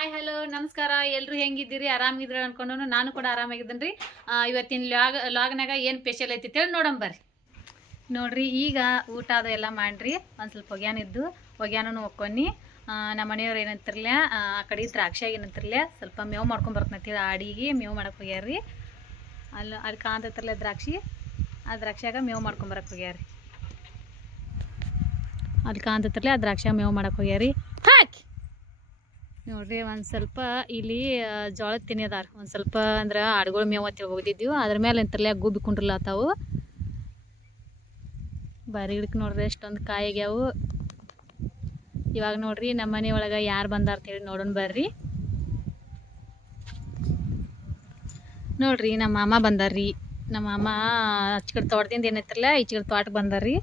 Hi hello ನಮಸ್ಕಾರ. ಎಲ್ಲರೂ ಹೆಂಗಿದ್ದೀರಿ? ಆರಾಮಿದ್ರಿ ಅನ್ಕೊಂಡು ನಾನು ಕೂಡ ಆರಾಮಾಗಿದ್ದೀನಿ ರೀ. ಇವತ್ತಿನ ಲಾಗ್ನಾಗ ಏನು ಸ್ಪೆಷಲ್ ಐತಿ ಹೇಳಿ ನೋಡೋಣ ಬರ್ರಿ. ನೋಡ್ರಿ, ಈಗ ಊಟ ಅದು ಎಲ್ಲ ಮಾಡ್ರಿ. ಒಂದು ಸ್ವಲ್ಪ ಒಗ್ಯಾನಿದ್ದು ಒಗ್ಯಾನೂ ಒಕ್ಕೊನಿ. ನಮ್ಮ ಮನೆಯವ್ರು ಏನಂತಿರ್ಲ ಆ ಕಡೆ ದ್ರಾಕ್ಷಿಯಾಗಿ ಏನಂತಿರ್ಲ ಸ್ವಲ್ಪ ಮೇವು ಮಾಡ್ಕೊಂಡು ಬರ್ತಂತೇಳಿ ಆಡಿಗೆ ಮೇವು ಮಾಡಕ್ಕೆ ಹೋಗ್ಯಾರ್ರಿ. ಅಲ್ಲಿ ಕಾಂತತ್ರಲ್ಲ ದ್ರಾಕ್ಷಿ, ಆ ದ್ರಾಕ್ಷಿಯಾಗ ಮೇವು ಮಾಡ್ಕೊಂಬರಕ್ಕೆ ಹೋಗ್ಯಾರ್ರಿ. ಅಲ್ಲಿ ಕಾಂತತ್ರಲ್ಲ ಆ ದ್ರಾಕ್ಷಿಯಾಗ ಮೇವು ಮಾಡಕ್ಕೆ ಹೋಗ್ಯಾರಿ. ಹಾಕಿ ನೋಡ್ರಿ, ಒಂದು ಸ್ವಲ್ಪ ಇಲ್ಲಿ ಜೋಳದ ತಿನ್ನಿ ಅದಾರ. ಒಂದು ಸ್ವಲ್ಪ ಅಂದ್ರೆ ಆಡುಗಳು ಮೇವು ಅಂತ ಹೋಗಿದ್ದೀವಿ. ಅದ್ರ ಮೇಲೆ ಎಂತರ್ಲೆ ಗುಬ್ಬಿ ಕುಂಡ್ರಲಾತಾವು. ಬಾರಿ ಗಿಡಕ್ಕೆ ನೋಡ್ರಿ ಎಷ್ಟೊಂದು ಕಾಯಿ ಆಗ್ಯಾವು. ಇವಾಗ ನೋಡ್ರಿ ನಮ್ಮ ಮನೆ ಒಳಗೆ ಯಾರು ಬಂದಾರ ಅಂತೇಳಿ ನೋಡೋಣ ಬರ್ರಿ. ನೋಡ್ರಿ ನಮ್ಮ ಮಾಮ ಬಂದಾರ್ರಿ. ನಮ್ಮ ಮಾಮ ಆಚೆ ಕಡೆ ತೋಟದಿಂದ ಏನೈತ್ರಲ್ಲ ಈಚೆ ಕಡೆ ತೋಟಕ್ಕೆ ಬಂದಾರ್ರಿ.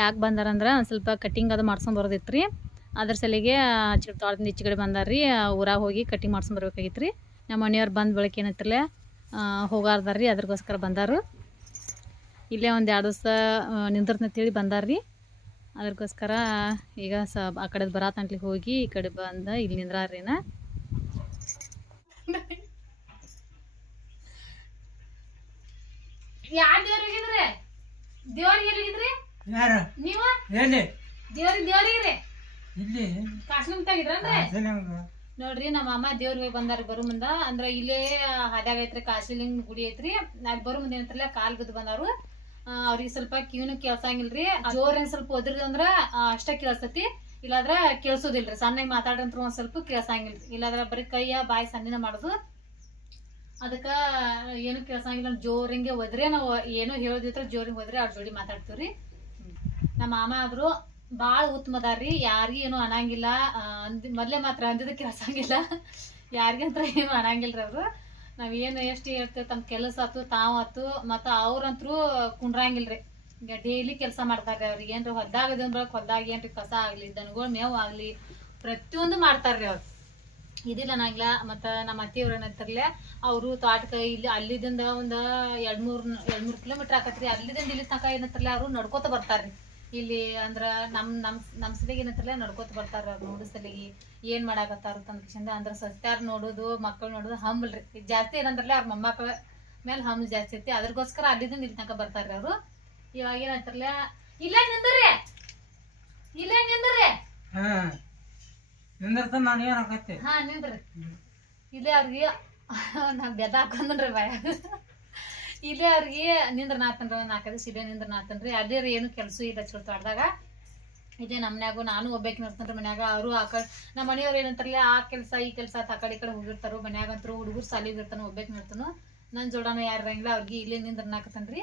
ಯಾಕೆ ಬಂದಾರಂದ್ರೆ ಒಂದು ಸ್ವಲ್ಪ ಕಟ್ಟಿಂಗ್ ಅದು ಮಾಡ್ಸ್ಕೊಂಡು ಬರೋದಿತ್ತು ರೀ. ಅದ್ರ ಸಲಿಗೆ ಆಚೆ ಕಡೆ ತೋಟದಿಂದ ಈಚೆ ಕಡೆ ಬಂದಾರ್ರಿ. ಊರಾಗ ಹೋಗಿ ಕಟ್ಟಿಂಗ್ ಮಾಡ್ಸ್ಕೊಂಡು ಬರ್ಬೇಕಾಗಿತ್ತು ರೀ. ನಮ್ಮ ಮನೆಯವ್ರು ಬಂದ ಬಳಿಕ ಏನೈತ್ರಲ್ಲ ಹೋಗಾರ್ದಾರ್ರಿ, ಅದ್ರಗೋಸ್ಕರ ಬಂದಾರು. ಇಲ್ಲೇ ಒಂದು 2 ದಿವಸ ನಿಂದಿರ್ತಂತೇಳಿ ಬಂದಾರ್ರಿ. ಅದ್ರಗೋಸ್ಕರ ಈಗ ಆ ಕಡೆ ಬರಾತಂಟ್ಲಿಗೆ ಹೋಗಿ ಈ ಕಡೆ ಬಂದ ಇಲ್ಲಿ ನಿಂದ್ರಾರ್ರಿನ. ಯಾರು ದೇವ್ರಿಗಿದ್ರಿ? ದೇವ್ರಿಗೆ ಎಲ್ಲಿಗಿದ್ರಿ ನೀವು? ದೇವ್ರಿಗೆ ಇಲ್ಲಿ ಕಾಶ್ಮೀರ್ ತೆಗಿದ್ರನ್ರಿ? ನೋಡ್ರಿ, ನಮ್ಮ ಅಮ್ಮ ದೇವ್ರಿಗೆ ಬಂದಾರ ಬರು ಮುಂದ. ಅಂದ್ರ ಇಲ್ಲೇ ಹಾದ್ಯಾಗ ಐತ್ರಿ ಕಾಶಿಲಿಂಗ್ ಗುಡಿ ಐತ್ರಿ. ಅಲ್ಲಿ ಬರು ಮುಂದೆ ಏನಂತಾರಲ್ಲ ಕಾಲ್ ಬಿದ್ದು ಬಂದಾರು. ಅವ್ರಿಗೆ ಸ್ವಲ್ಪ ಕಿವಿನೂ ಕೇಳ್ಸಂಗಿಲ್ರಿ. ಜೋರ್ ಏನ್ ಸ್ವಲ್ಪ ಒದ್ರದ್ ಅಂದ್ರ ಅಷ್ಟ ಕೇಳಿಸ್ತತಿ, ಇಲ್ಲಾದ್ರ ಕೇಳ್ಸೋದಿಲ್ರಿ. ಸಣ್ಣಗೆ ಮಾತಾಡ್ರಂತ್ರು ಒಂದ್ ಸ್ವಲ್ಪ ಕೇಳ್ಸಂಗಿಲ್ರಿ. ಇಲ್ಲಾದ್ರ ಬರೀ ಕೈಯ ಬಾಯಿ ಸಣ್ಣಿನ ಮಾಡುದು. ಅದಕ್ಕ ಏನು ಕೇಳ್ಸಂಗಿಲ್ಲ. ಜೋರಿಂಗೆ ಒದ್ರೆ ನಾವು ಏನೋ ಹೇಳೋದಿತ್ರ ಜೋರಿಂಗ್ ಹೋದ್ರೆ ಅವ್ರ ಜೋಡಿ ಮಾತಾಡ್ತೀವ್ರಿ. ನಮ್ಮ ಮಾಮ ಆದ್ರು ಭಾಳ ಉತ್ತಮದಾರ್ರಿ. ಯಾರಿಗೂ ಏನು ಅನ್ನಂಗಿಲ್ಲ. ಮೊದ್ಲೇ ಮಾತ್ರ ಅಂದಿದ್ದಕ್ಕೆ ಕೇಳ್ಸಂಗಿಲ್ಲ. ಯಾರಿಗಂತ್ರ ಏನು ಅನ್ನಂಗಿಲ್ರಿ ಅವರು. ನಾವೇನು ಎಷ್ಟು ಹೇಳ್ತೇವೆ ತಮ್ಮ ಕೆಲಸ ಆತು ತಾವು ಆತು ಮತ್ತು ಅವ್ರಂತರೂ ಕುಂಡ್ರಂಗಿಲ್ರಿ. ಈಗ ಡೈಲಿ ಕೆಲಸ ಮಾಡ್ತಾರ್ರಿ. ಅವ್ರಿಗೆ ಏನ್ರಿ ಹೊಲ್ದಾಗ ಹೊಲ್ದಾಗ ಏನ್ರಿ ಕಸ ಆಗಲಿ, ದನಗಳು ಮೇವು ಆಗಲಿ, ಪ್ರತಿಯೊಂದು ಮಾಡ್ತಾರ್ರಿ ಅವ್ರು. ಇದಿಲ್ಲ ಅನ್ನಂಗಿಲ್ಲ. ಮತ್ತು ನಮ್ಮ ಅತ್ತೆಯವ್ರು ಏನಂತಾರಲ್ಲ, ಅವರು ತೋಟಕ್ಕೆ ಇಲ್ಲಿ ಅಲ್ಲಿದಿಂದ ಒಂದು 2-3 ಕಿಲೋಮೀಟ್ರ್ ಆಕತ್ರಿ. ಅಲ್ಲಿದಿಂದ ಇಲ್ಲಿ ತನಕ ಏನಂತಾರಲ್ಲ ಅವರು ನಡ್ಕೋತ ಬರ್ತಾರ್ರಿ. ಇಲ್ಲಿ ಅಂದ್ರೆ ನಮ್ಮ ಸಲಿಗೆ ಏನಂತಾರಲ್ಲ ನಡ್ಕೋತ ಬರ್ತಾರ. ಅವ್ರು ನೋಡೋ ಸಲಿಗೆ ಏನು ಮಾಡಾಕತ್ತಾರ ತಂದ್ಕಿಸಿಂದ ಅಂದ್ರೆ ಸಸ್ತ್ಯಾರ ನೋಡೋದು, ಮಕ್ಕಳು ನೋಡೋದು ಹಂಬಲ್ರಿ. ಈಗ ಜಾಸ್ತಿ ಏನಂದ್ರಲ್ಲ ಅವ್ರ ಮೊಮ್ಮಕ್ಕಳ ಮೇಲೆ ಹಂಬಲ್ ಜಾಸ್ತಿ ಐತಿ. ಅದ್ರಗೋಸ್ಕರ ಅಲ್ಲಿದಿಂದ ಇಲ್ಲಿ ತನಕ ಬರ್ತಾರ್ರಿ ಅವರು. ಇವಾಗ ಏನಂತಾರಲ್ಲ, ಇಲ್ಲೇ ನಿಂದ್ರಿ ಹಾ ನಿಂದ್ರಿ. ಇಲ್ಲೇ ಅವ್ರಿಗೆ ನಾ ಬೆದ ಹಾಕೊಂಡ್ರಿ ಭಯ. ಇಲ್ಲೇ ಅವ್ರಿಗೆ ನಿಂದ್ರ ನಾತನ್ರಿ. ಒಂದು 4 ದಿವಸ ಇಲ್ಲೇ ನಿಂದ್ರ ನಾತನ್ರಿ. ಅದೇ ರೀ ಏನು ಕೆಲಸ ಇಲ್ಲ ಚಲೋ ತೋಟದಾಗ. ಇದೇ ನಮ್ಮನ್ಯಾಗು ನಾನು ಒಬ್ಬಾಕಿ ಇರ್ತೇನ್ರಿ ಮನ್ಯಾಗ. ಅವರು ಆ ಕಡೆ ನಮ್ಮ ಮನೆಯವ್ರು ಏನಂತಾರಲ್ಲ ಆ ಕೆಲಸ ಈ ಕೆಲಸ ಆ ಕಡೆ ಈ ಕಡೆ ಹೋಗಿರ್ತಾರು. ಮನ್ಯಾಗಂತರು ಹುಡುಗರು ಸಾಲಿಗೆ ಇರ್ತಾನು, ಒಬ್ಬಾಕಿ ಇರ್ತಾನು. ನನ್ನ ಜೋಡನ ಯಾರು ಇರಂಗಿಲ್ಲ. ಅವ್ರಿಗೆ ಇಲ್ಲೇ ನಿಂದ್ರ ನಾಕತನ್ರಿ.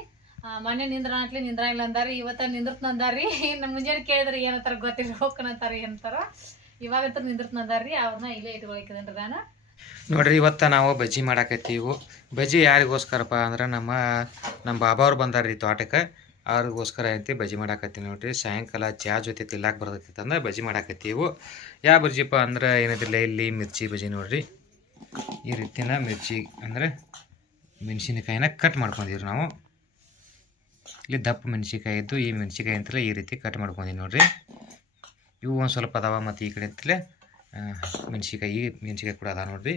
ಮನೆ ನಿಂದ್ರ ನಾಟ್ಲಿ ನಿಂದ್ರಂಗಿಲ್ಲ ಅಂದಾರಿ. ಇವತ್ತ ನಿಂದ್ರತ್ ಅಂದಾರಿ. ನಮ್ಮ ಮುಂಜಾನೆ ಕೇಳಿದ್ರೆ ಏನಂತಾರ ಗೊತ್ತಿಲ್ಲ, ಹೋಗ್ಕನಂತಾರ ಏನಂತಾರ. ಇವಾಗಂತ ನಿಂದ್ರತ್ ಅಂದಾರಿ. ಅವ್ರನ್ನ ಇಲ್ಲೇ ಇಟ್ಕೊಳಕಿದನ್ರಿ ನಾನು. ನೋಡ್ರಿ, ಇವತ್ತು ನಾವು ಬಜ್ಜಿ ಮಾಡಾಕತ್ತೀವಿ. ಬಜ್ಜಿ ಯಾರಿಗೋಸ್ಕರಪ್ಪ ಅಂದ್ರೆ ನಮ್ಮ ಬಾಬಾವ್ರು ಬಂದಾರ್ರಿ ತೋಟಕ್ಕೆ. ಅವ್ರಿಗೋಸ್ಕರ ಐತಿ ಬಜ್ಜಿ ಮಾಡಾಕತ್ತೀವಿ. ನೋಡ್ರಿ, ಸಾಯಂಕಾಲ ಚಹಾ ಜೊತೆ ತಿಲ್ಲಾಕ ಬರ್ತೈತಿ ಅಂದ್ರೆ ಬಜ್ಜಿ ಮಾಡಾಕತ್ತೀವಿ. ಯಾವ ಬಜ್ಜಿಪ್ಪ ಅಂದ್ರೆ ಏನಿದಿಲ್ಲ, ಇಲ್ಲಿ ಮಿರ್ಚಿ ಬಜ್ಜಿ ನೋಡ್ರಿ. ಈ ರೀತಿನ ಮಿರ್ಚಿ ಅಂದರೆ ಮೆಣಸಿನಕಾಯಿನ ಕಟ್ ಮಾಡ್ಕೊಂಡಿವ್ರಿ ನಾವು. ಇಲ್ಲಿ ದಪ್ಪ ಮೆಣಸಿಕಾಯಿ ಇದ್ದು ಈ ಮೆಣಸಿಕಾಯಿ ಅಂತಲೇ ಈ ರೀತಿ ಕಟ್ ಮಾಡ್ಕೊಂಡಿವಿ ನೋಡ್ರಿ. ಇವು ಒಂದು ಸ್ವಲ್ಪ ಅದಾವ. ಮತ್ತು ಈ ಕಡೆ ಅಂತಲೇ ಮೆಣಸಿಕಾಯಿ ಕೂಡ ಅದ ನೋಡ್ರಿ.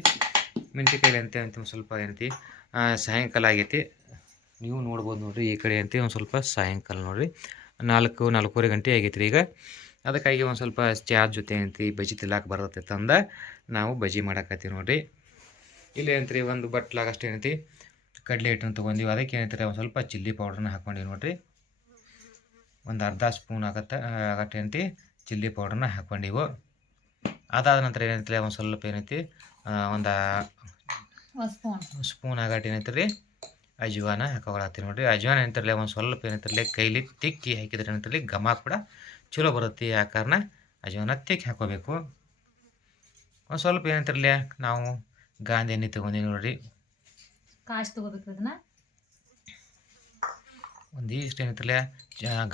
ಮೆಣಸಿಕಾಯಿ ಅಂತ ಒಂದು ಸ್ವಲ್ಪ ಏನೈತಿ ಸಾಯಂಕಾಲ ಆಗೈತಿ. ನೀವು ನೋಡ್ಬೋದು ನೋಡ್ರಿ. ಈ ಕಡೆ ಅಂತ ಒಂದು ಸ್ವಲ್ಪ ಸಾಯಂಕಾಲ ನೋಡ್ರಿ 4-4:30 ಗಂಟೆ ಆಗೈತಿ ರೀ ಈಗ. ಅದಕ್ಕಾಗಿ ಒಂದು ಸ್ವಲ್ಪ ಚಹಾ ಜೊತೆ ಏನೈತಿ ಬಜ್ಜಿ ತಿಲ್ಲಾಕ ಬರ್ತೈತೆ ಅಂದ ನಾವು ಬಜ್ಜಿ ಮಾಡಾಕತ್ತೀವಿ ನೋಡ್ರಿ. ಇಲ್ಲಿ ಏನಂತ್ರಿ ಒಂದು ಬಟ್ಲಾಗ ಅಷ್ಟು ಏನೈತಿ ಕಡಲೆ ಹಿಟ್ಟನ್ನು ತೊಗೊಂಡಿವಿ. ಅದಕ್ಕೆ ಏನೈತಿ ಒಂದು ಸ್ವಲ್ಪ ಚಿಲ್ಲಿ ಪೌಡ್ರನ್ನ ಹಾಕ್ಕೊಂಡಿವಿ ನೋಡ್ರಿ. ಒಂದು ಅರ್ಧ ಸ್ಪೂನ್ ಆಗತ್ತೆ ಏನೈತಿ ಚಿಲ್ಲಿ ಪೌಡ್ರನ್ನ ಹಾಕ್ಕೊಂಡಿವು. ಅದಾದ ನಂತರ ಏನೈತಿ ಒಂದು ಸ್ವಲ್ಪ ಏನೈತಿ ಒಂದು ಸ್ಪೂನ್ ಆಗಟ್ಟು ಏನೈತಿ ರೀ ಅಜ್ವಾನ ಹಾಕೋಳತ್ತೀವಿ ನೋಡ್ರಿ. ಅಜ್ವಾನ ಏನಂತಾರಲ್ಲ ಒಂದು ಸ್ವಲ್ಪ ಏನಂತಾರಲ್ಲ ಕೈಲಿ ತಿಕ್ಕಿ ಹಾಕಿದ್ರೆ ಏನಂತಾರಲ್ಲ ಘಮ ಕೂಡ ಚಲೋ ಬರುತ್ತೆ. ಆ ಕಾರಣ ಅಜ್ವಾನ ತಿಕ್ಕಿ ಹಾಕೋಬೇಕು. ಒಂದು ಸ್ವಲ್ಪ ಏನಂತಾರಲ್ಲ ನಾವು ಗಾಂಧಿ ಎಣ್ಣೆ ತೊಗೊಂಡಿವಿ ನೋಡ್ರಿ. ಕಾಶ್ ತಗೋಬೇಕು. ಅದನ್ನ ಒಂದಿಷ್ಟು ಏನಂತಾರಲ್ಲ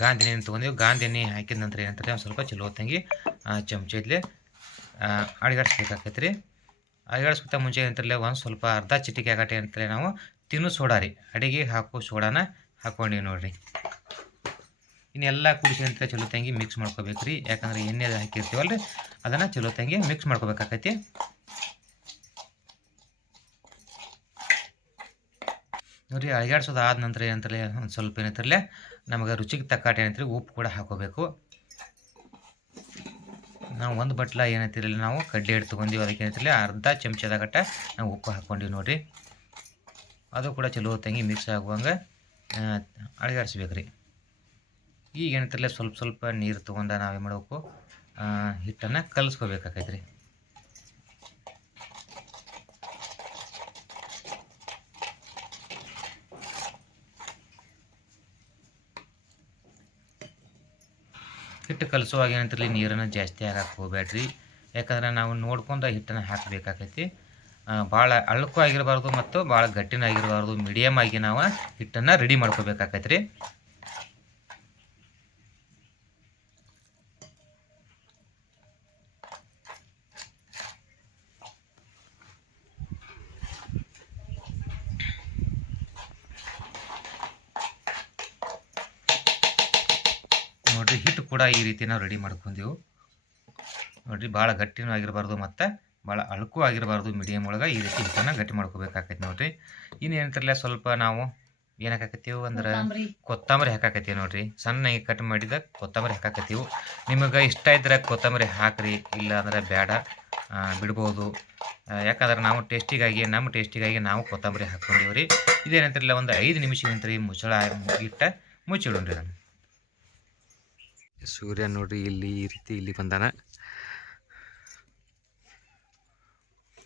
ಗಾಂಧಿ ಎಣ್ಣೆ ತೊಗೊಂಡಿವಿ. ಗಾಂಧಿ ಎಣ್ಣೆ ಹಾಕಿದ ನಂತರ ಏನಂತಾರೆ ಒಂದು ಸ್ವಲ್ಪ ಚಲೋ ಹೊತ್ತಂಗೆ ಚಮಚದಲ್ಲಿ ಅಡಿಗಾಡಿಸ್ಬೇಕಾಕೈತೆ ರೀ. ಅಡಿಗಾಡಿಸ್ಬಿಟ್ಟ ಮುಂಚೆ ಏನಂತಾರಲ್ಲ ಒಂದು ಸ್ವಲ್ಪ ಅರ್ಧ ಚಿಟಿಕೆ ಆಗಟ್ಟೆ ಏನಂತಾರೆ ನಾವು ತಿನ್ನು ಸೋಡಾ ರೀ, ಅಡಿಗೆ ಹಾಕೋ ಸೋಡಾನ ಹಾಕ್ಕೊಂಡಿವಿ ನೋಡ್ರಿ. ಇನ್ನೆಲ್ಲ ಕುಡಿಸಿ ಅಂತ ಚಲೋ ತಂಗಿ ಮಿಕ್ಸ್ ಮಾಡ್ಕೋಬೇಕು ರೀ. ಯಾಕಂದ್ರೆ ಎಣ್ಣೆ ಹಾಕಿರ್ತೀವಲ್ಲ ರೀ, ಅದನ್ನು ಚಲೋ ತಂಗಿ ಮಿಕ್ಸ್ ಮಾಡ್ಕೋಬೇಕಾಕೈತಿ. ನೋಡಿರಿ ಅಳಗಾಡ್ಸೋದು ಆದ ನಂತರ ಏನಂತಲೇ ಒಂದು ಸ್ವಲ್ಪ ಏನಂತಾರಲ್ಲೇ ನಮಗೆ ರುಚಿಗೆ ತಕ್ಕಾಟ ಏನಂತಾರೆ ಉಪ್ಪು ಕೂಡ ಹಾಕೋಬೇಕು. ನಾವು ಒಂದು ಬಟ್ಲ ಏನಂತಿರಲಿ ನಾವು ಕಡ್ಲೆ ಹಿಟ್ಟು ತೊಗೊಂಡಿವಿ, ಅದಕ್ಕೆ ಏನಂತಿರಲಿ ಅರ್ಧ ಚಮಚದಾಗಟ್ಟ ನಾವು ಉಪ್ಪು ಹಾಕ್ಕೊಂಡಿವಿ ನೋಡಿರಿ. ಅದು ಕೂಡ ಚಲೋ ತಂಗಿ ಮಿಕ್ಸ್ ಆಗುವಂಗೆ ಅಳಗಾಡಿಸ್ಬೇಕು ರೀ. ಈಗ ಏನಂತಿರಲಿ ಸ್ವಲ್ಪ ಸ್ವಲ್ಪ ನೀರು ತೊಗೊಂಡು ನಾವೇನು ಮಾಡಬೇಕು, ಹಿಟ್ಟನ್ನು ಕಲಿಸ್ಕೋಬೇಕಾಗೈತೆ ರೀ. ಹಿಟ್ಟು ಕಲಿಸುವಾಗ ಏನಂತಿರಲಿ ನೀರನ್ನು ಜಾಸ್ತಿ ಹಾಕಕ್ಕೆ ಹೋಗ್ಬೇಡ್ರಿ. ಯಾಕಂದ್ರೆ ನಾವು ನೋಡ್ಕೊಂಡು ಹಿಟ್ಟನ್ನು ಹಾಕಬೇಕಾಗೈತಿ. ಭಾಳ ಅಳ್ಕು ಆಗಿರಬಾರ್ದು ಮತ್ತು ಭಾಳ ಗಟ್ಟಿನೂ ಆಗಿರಬಾರ್ದು, ಮೀಡಿಯಮ್ ಆಗಿ ನಾವು ಹಿಟ್ಟನ್ನು ರೆಡಿ ಮಾಡ್ಕೋಬೇಕಾಗೈತೆ ರೀ. ನೋಡಿರಿ ಹಿಟ್ಟು ಕೂಡ ಈ ರೀತಿ ನಾವು ರೆಡಿ ಮಾಡ್ಕೊಂಡೆವು ನೋಡಿರಿ. ಭಾಳ ಗಟ್ಟಿನೂ ಆಗಿರಬಾರ್ದು ಮತ್ತು ಭಾಳ ಅಳ್ಕು ಆಗಿರಬಾರ್ದು, ಮೀಡಿಯಮ್ ಒಳಗೆ ಈ ರೀತಿ ಹಿಟ್ಟನ್ನು ಗಟ್ಟಿ ಮಾಡ್ಕೋಬೇಕಾಗೈತಿ ನೋಡಿರಿ. ಇನ್ನು ಏನಂತಾರಲ್ಲ ಸ್ವಲ್ಪ ನಾವು ಏನು ಹಾಕಾಕತ್ತೀವಿ ಅಂದ್ರೆ ಕೊತ್ತಂಬರಿ ಹಾಕಾಕತ್ತೀವಿ ನೋಡಿರಿ. ಸಣ್ಣಗೆ ಕಟ್ ಮಾಡಿದ ಕೊತ್ತಂಬರಿ ಹಾಕಾಕತ್ತೀವಿ. ನಿಮಗೆ ಇಷ್ಟ ಇದ್ದರೆ ಕೊತ್ತಂಬರಿ ಹಾಕಿರಿ, ಇಲ್ಲ ಅಂದರೆ ಬೇಡ ಬಿಡ್ಬೋದು. ಯಾಕಂದ್ರೆ ನಾವು ನಮ್ಮ ಟೇಸ್ಟಿಗಾಗಿ ನಾವು ಕೊತ್ತಂಬರಿ ಹಾಕ್ಕೊಂಡಿವಿ ರೀ. ಇದೇನಂತಾರಲ್ಲ ಒಂದು 5 ನಿಮಿಷ ಏನಂತಾರೆ ಮುಚ್ಚಳ ಇಟ್ಟ ಮುಚ್ಚಿಡೋಣ್ರಿ. ನಾನು ಸೂರ್ಯ ನೋಡ್ರಿ ಇಲ್ಲಿ ಈ ರೀತಿ ಇಲ್ಲಿ ಬಂದಾನ.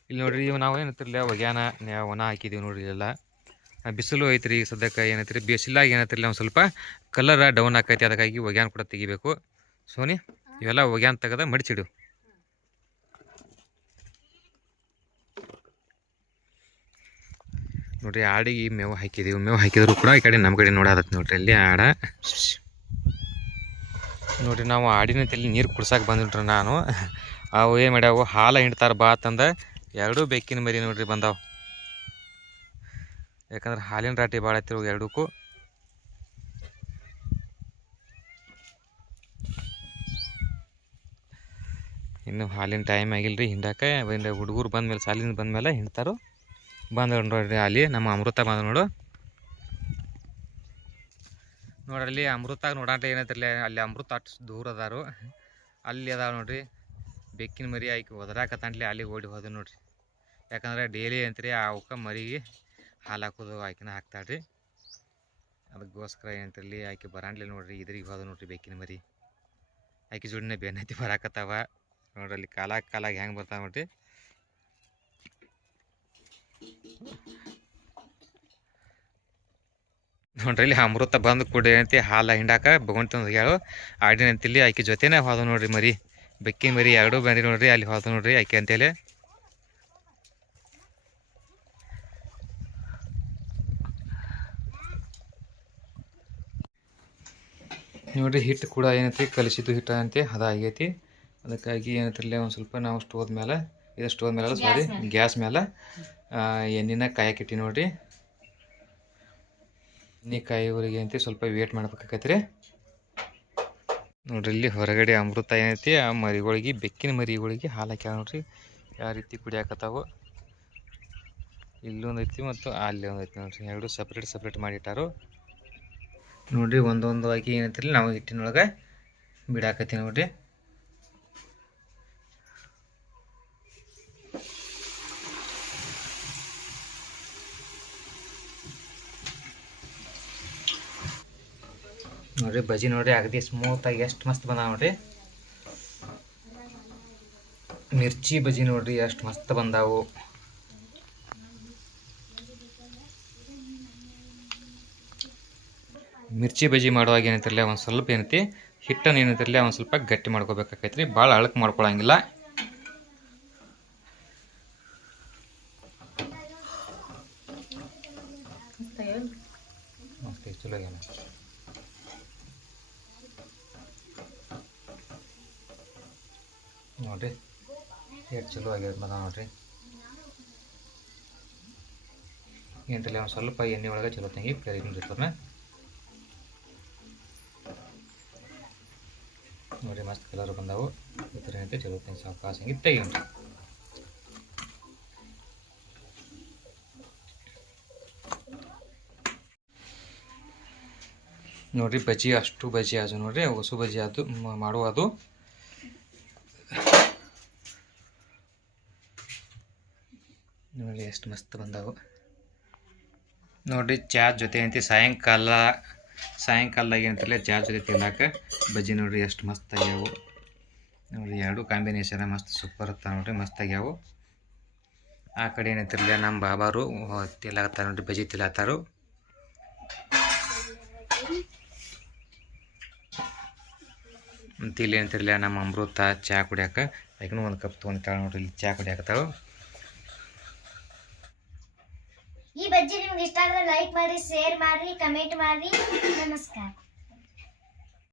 ಇಲ್ಲಿ ನೋಡ್ರಿ ನಾವು ಏನಂತಿರಲಿಲ್ಲ ಒಗ್ಯಾನ ಒಣ ಹಾಕಿದ್ದೀವಿ ನೋಡ್ರಿ. ಎಲ್ಲ ಬಿಸಿಲು ಐತ್ರಿ ಸದ್ಯಕ್ಕೆ ಏನೈತ್ರಿ, ಬಿಸಿಲಾಗಿ ಏನೈತಿರಲಿಲ್ಲ ಒಂದು ಸ್ವಲ್ಪ ಕಲರ್ ಡೌನ್ ಆಕೈತಿ, ಅದಕ್ಕಾಗಿ ಒಗ್ಯಾನ ಕೂಡ ತೆಗಿಬೇಕು. ಸೋನಿ ಇವೆಲ್ಲ ಒಗ್ಯಾನ ತೆಗೆದ ಮಡಿಚಿಡು. ನೋಡ್ರಿ ಆಡಿಗೆ ಮೇವು ಹಾಕಿದ್ದೀವಿ, ಮೇವು ಹಾಕಿದ್ರು ಕೂಡ ಈ ಕಡೆ ನಮ್ಮ ಕಡೆ ನೋಡಾದತ್ ನೋಡ್ರಿ. ಅಲ್ಲಿ ಆಡ ನೋಡಿರಿ ನಾವು ಆಡಿನ ತಲೆ ನೀರು ಕುಡ್ಸಕ್ಕೆ ಬಂದಿಟ್ರಿ. ನಾನು ಅವು ಏನು ಮಾಡ್ಯಾವು ಹಾಲು ಹಿಂಡ್ತಾರೆ ಬಾ ಅಂತಂದು 2 ಬೆಕ್ಕಿನ ಮರಿ ನೋಡ್ರಿ ಬಂದಾವು. ಯಾಕಂದ್ರೆ ಹಾಲಿನ ರಾಟಿ ಭಾಳ ಐತಿ ಎರಡಕ್ಕೂ. ಇನ್ನು ಹಾಲಿನ ಟೈಮ್ ಆಗಿಲ್ಲ ರೀ ಹಿಂಡಕ್ಕೆ. ಹುಡುಗರು ಬಂದಮೇಲೆ ಸಾಲಿನ ಬಂದಮೇಲೆ ಹಿಂಡ್ತಾರೋ. ಬಂದ ನೋಡ್ರಿ ಅಲ್ಲಿ ನಮ್ಮ ಅಮೃತ ಬಂದ ನೋಡು. ನೋಡ್ರಲ್ಲಿ ಅಮೃತಾಗ ನೋಡಾಟ ಏನೈತಿರಲಿ, ಅಲ್ಲಿ ಅಮೃತ ಅಷ್ಟು ದೂರ ಅದಾರು. ಅಲ್ಲಿ ಅದಾವ ನೋಡ್ರಿ ಬೆಕ್ಕಿನ ಮರಿ ಆಯ್ಕೆ ಒದರಾಕತ್ತಂಟ್ಲಿ ಅಲ್ಲಿ ಓಡಿ ಹೋದ ನೋಡ್ರಿ. ಯಾಕಂದ್ರೆ ಡೈಲಿ ಅಂತ್ರಿ ಅವಕ್ಕೆ ಮರಿಗೆ ಹಾಲು ಹಾಕೋದು ಆಯ್ಕೆನ ಹಾಕ್ತಾಳ್ರಿ. ಅದಕ್ಕೋಸ್ಕರ ಏನಂತಿರಲಿ ಆಯ್ಕೆ ಬರಾಂಡ್ಲಿ ನೋಡ್ರಿ. ಇದ್ರಿಗೆ ಹೋದ ನೋಡ್ರಿ ಬೆಕ್ಕಿನ ಮರಿ. ಆಯ್ಕೆ ಜೋಡಿನ ಬೆನ್ನೈತಿ ಬರಾಕತ್ತಾವ ನೋಡ್ರಿ. ಅಲ್ಲಿ ಕಾಲಾಗ ಹೆಂಗೆ ಬರ್ತಾವ ನೋಡ್ರಿ. ನೋಡ್ರಿ ಇಲ್ಲಿ ಅಮೃತ ಬಂದು ಕೂಡ ಏನಂತಿ ಹಾಲು ಹಿಂಡಾಕ ಬಗೊಂತಂದು ಹೇಳು ಆಡಿನಂತಿಲ್ಲಿ ಆಕೆ ಜೊತೆನೇ ಹೋದ ನೋಡ್ರಿ ಮರಿ. ಬೆಕ್ಕಿನ ಮರಿ 2 ಬಂದಿ ನೋಡ್ರಿ ಅಲ್ಲಿ ಹೋದ ನೋಡ್ರಿ ಆಕೆ ಅಂತೇಳಿ. ನೋಡ್ರಿ ಹಿಟ್ಟು ಕೂಡ ಏನೈತಿ ಕಲಿಸಿದ್ದು ಹಿಟ್ಟು ಅಂತೆ ಅದಾಗೈತಿ. ಅದಕ್ಕಾಗಿ ಏನಂತಿರಲಿ ಒಂದು ಸ್ವಲ್ಪ ನಾವು ಸ್ಟೋವ್ ಮೇಲೆ ಗ್ಯಾಸ್ ಮೇಲೆ ಎಣ್ಣೆನ ಕಾಯಕ್ಕಿಟ್ಟಿ ನೋಡ್ರಿ. ಎಣ್ಣೆ ಕಾಯೋವರೆಗೆ ಏನೈತಿ ಸ್ವಲ್ಪ ವೇಟ್ ಮಾಡ್ಬೇಕಾಗತ್ತೆ ರೀ. ನೋಡ್ರಿ ಇಲ್ಲಿ ಹೊರಗಡೆ ಅಮೃತ ಏನೈತಿ ಆ ಮರಿಗಳಿಗೆ ಬೆಕ್ಕಿನ ಮರಿಗಳಿಗೆ ಹಾಲು ಹಾಕ್ಯಾವ ನೋಡ್ರಿ. ಯಾವ ರೀತಿ ಕುಡಿಯಾಕತ್ತಾವು. ಇಲ್ಲೊಂದು ಐತಿ ಮತ್ತು ಅಲ್ಲಿ ಒಂದು ಐತಿ ನೋಡ್ರಿ. 2 ಸಪ್ರೇಟ್ ಮಾಡಿಟ್ಟಾರು ನೋಡ್ರಿ. ಒಂದೊಂದು ಆಗಿ ಏನೈತಿರಲಿ ನಾವು ಹಿಟ್ಟಿನೊಳಗೆ ಬಿಡಾಕತ್ತೀವಿ ನೋಡ್ರಿ. ನೋಡ್ರಿ ಬಜ್ಜಿ ನೋಡ್ರಿ ಅಗದಿ ಸ್ಮೂತಾಗಿ ಎಷ್ಟು ಮಸ್ತ್ ಬಂದಾವ ನೋಡ್ರಿ. ಮಿರ್ಚಿ ಬಜ್ಜಿ ನೋಡ್ರಿ ಎಷ್ಟು ಮಸ್ತ್ ಬಂದಾವು. ಮಿರ್ಚಿ ಬಜ್ಜಿ ಮಾಡುವಾಗ ಏನೈತಿರಲ್ಲ ಒಂದು ಸ್ವಲ್ಪ ಏನೈತಿ ಹಿಟ್ಟನ್ನು ಏನೈತಿರಲ್ಲ ಒಂದು ಸ್ವಲ್ಪ ಗಟ್ಟಿ ಮಾಡ್ಕೋಬೇಕಾಗೈತ್ರಿ. ಭಾಳ ಅಳಕ್ ಮಾಡ್ಕೊಳಂಗಿಲ್ಲ. ಚಲೋ ಆಗ್ಯಾನ ನೋಡ್ರಿ. ಎಷ್ಟು ಚಲೋ ಆಗ್ಯದ ಬಂದ ನೋಡ್ರಿ. ಏನಂತಲ್ಲ ಒಂದು ಸ್ವಲ್ಪ ಎಣ್ಣೆ ಒಳಗೆ ಚಲೋ ತಂಗಿ ಕರಿದಿರ್ತವೆ ನೋಡ್ರಿ. ಮಸ್ತ್ ಕಲರ್ ಬಂದಾವು. ಈ ಥರ ಏನಂತೆ ಚಲೋ ತಂಗಿ ಸಾವಕಾಶ ಹಂಗೆ ತೆಗಿಯೋಣ್ರಿ. ನೋಡ್ರಿ ಬಜ್ಜಿ ಅಷ್ಟು ಬಜ್ಜಿ ಆದು ನೋಡ್ರಿ ಹೊಸು ಬಜ್ಜಿ ಆದು ಮಾಡುವ ಅದು ನೋಡಿ ಎಷ್ಟು ಮಸ್ತ್ ಬಂದವು ನೋಡ್ರಿ. ಚಾ ಜೊತೆ ಅಂತಿ ಸಾಯಂಕಾಲದಾಗ ಏನಂತಾರಲ್ಲ ಚಾ ಜೊತೆ ತಿನ್ನಕ ಬಜ್ಜಿ ನೋಡ್ರಿ ಎಷ್ಟು ಮಸ್ತ್ ಆಗ್ಯಾವು ನೋಡ್ರಿ. ಎರಡು ಕಾಂಬಿನೇಷನ್ ಮಸ್ತ್ ಸೂಪರ್ ಇರ್ತಾವೆ ನೋಡ್ರಿ, ಮಸ್ತ್ ಆಗ್ಯಾವು. ಆ ಕಡೆ ಏನಂತಿರಲಿಲ್ಲ ನಮ್ಮ ಬಾಬಾರು ತಿಲ್ಲಾತ್ತಾರ ನೋಡ್ರಿ, ಬಜ್ಜಿ ತಿಲ್ಲಾತಾರು. ಇಲ್ಲಿ ಏನಂತಿರಲಿಲ್ಲ ನಮ್ಮ ಅಮೃತ ಚಾ ಕುಡಿಯಾಕ ಯಾಕಂದ್ರೆ ಒಂದು ಕಪ್ ತೊಗೊಂತಾಳೆ ನೋಡ್ರಿ, ಇಲ್ಲಿ ಚಾ ಕುಡಿಯಾಕತ್ತಾಳು. ಈ ಬಜ್ಜಿ ನಿಮ್ಗೆ ಇಷ್ಟ ಆದ್ರೆ ಲೈಕ್ ಮಾಡಿ, ಶೇರ್ ಮಾಡಿ, ಕಮೆಂಟ್ ಮಾಡಿ. ನಮಸ್ಕಾರ.